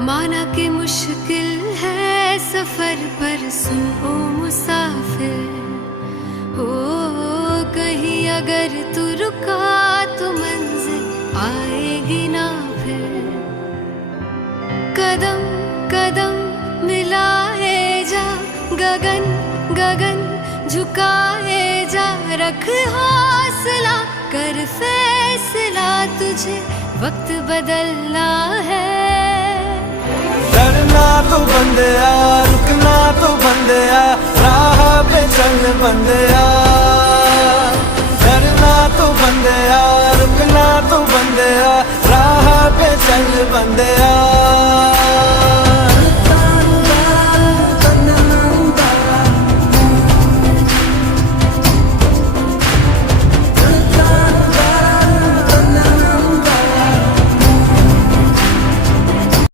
माना कि मुश्किल है सफर पर सुन ओ मुसाफिर, हो कहीं अगर तू रुका तो मंजिल आएगी ना फिर। कदम कदम मिलाए जा, गगन गगन झुकाए जा, रख हौसला कर फैसला, तुझे वक्त बदलना है। डरना तो बंदिया, रुकना तो बंदिया, राह पे चल बंदिया। डरना तो बंदिया, रुकना तो बंदिया, राह पे चल बंदिया।